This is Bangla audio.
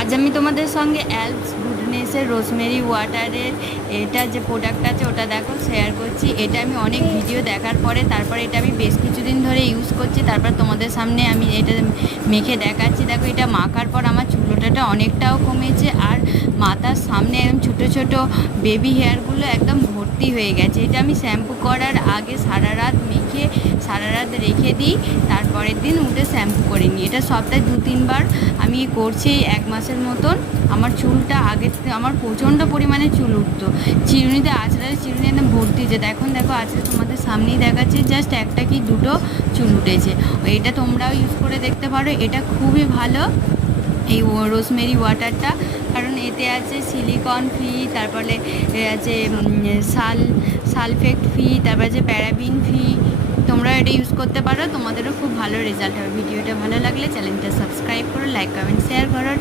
আজ আমি তোমাদের সঙ্গে অ্যালপস গুডনেসের রোজমেরি ওয়াটারের এটা যে প্রোডাক্ট আছে ওটা দেখো শেয়ার করছি। এটা আমি অনেক ভিডিও দেখার পরে তারপরে এটা আমি বেশ কিছুদিন ধরে ইউজ করছি। তারপর তোমাদের সামনে আমি এটা মেখে দেখাচ্ছি। দেখো এটা মাখার পর আমার চুলোটাটা অনেকটাও কমেছে, আর মাথার সামনে একদম ছোটো ছোটো বেবি হেয়ারগুলো একদম ভর্তি হয়ে গেছে। এটা আমি শ্যাম্পু করার আগে সারা রাত মেখে সারা রাত রেখে দিই, তারপরের দিন উঠে শ্যাম্পু করে নিই। এটা সপ্তাহে 2-3 বার আমি করছি, 1 মাসের মতন। আমার চুলটা আগে আমার প্রচণ্ড পরিমাণে চুল উঠতো, চিরুনিতে আঁচড়ালে চিরুনি একদম ভর্তি হয়ে যেত। এখন দেখো আজকে তোমাদের সামনেই দেখাচ্ছি, জাস্ট একটা কি দুটো চুল উঠেছে। এটা তোমরাও ইউজ করে দেখতে পারো, এটা খুবই ভালো এই রোজমেরি ওয়াটারটা, কারণ এতে আছে সিলিকন ফ্রি, তারপরে আছে সালফেক্ট ফ্রি, তারপরে আছে প্যারাবিন ফ্রি। তোমরা এটা ইউজ করতে পারো, তোমাদেরও খুব ভালো রেজাল্ট হবে। ভিডিওটা ভালো লাগলে চ্যানেলটা সাবস্ক্রাইব করো, লাইক কমেন্ট শেয়ার করো।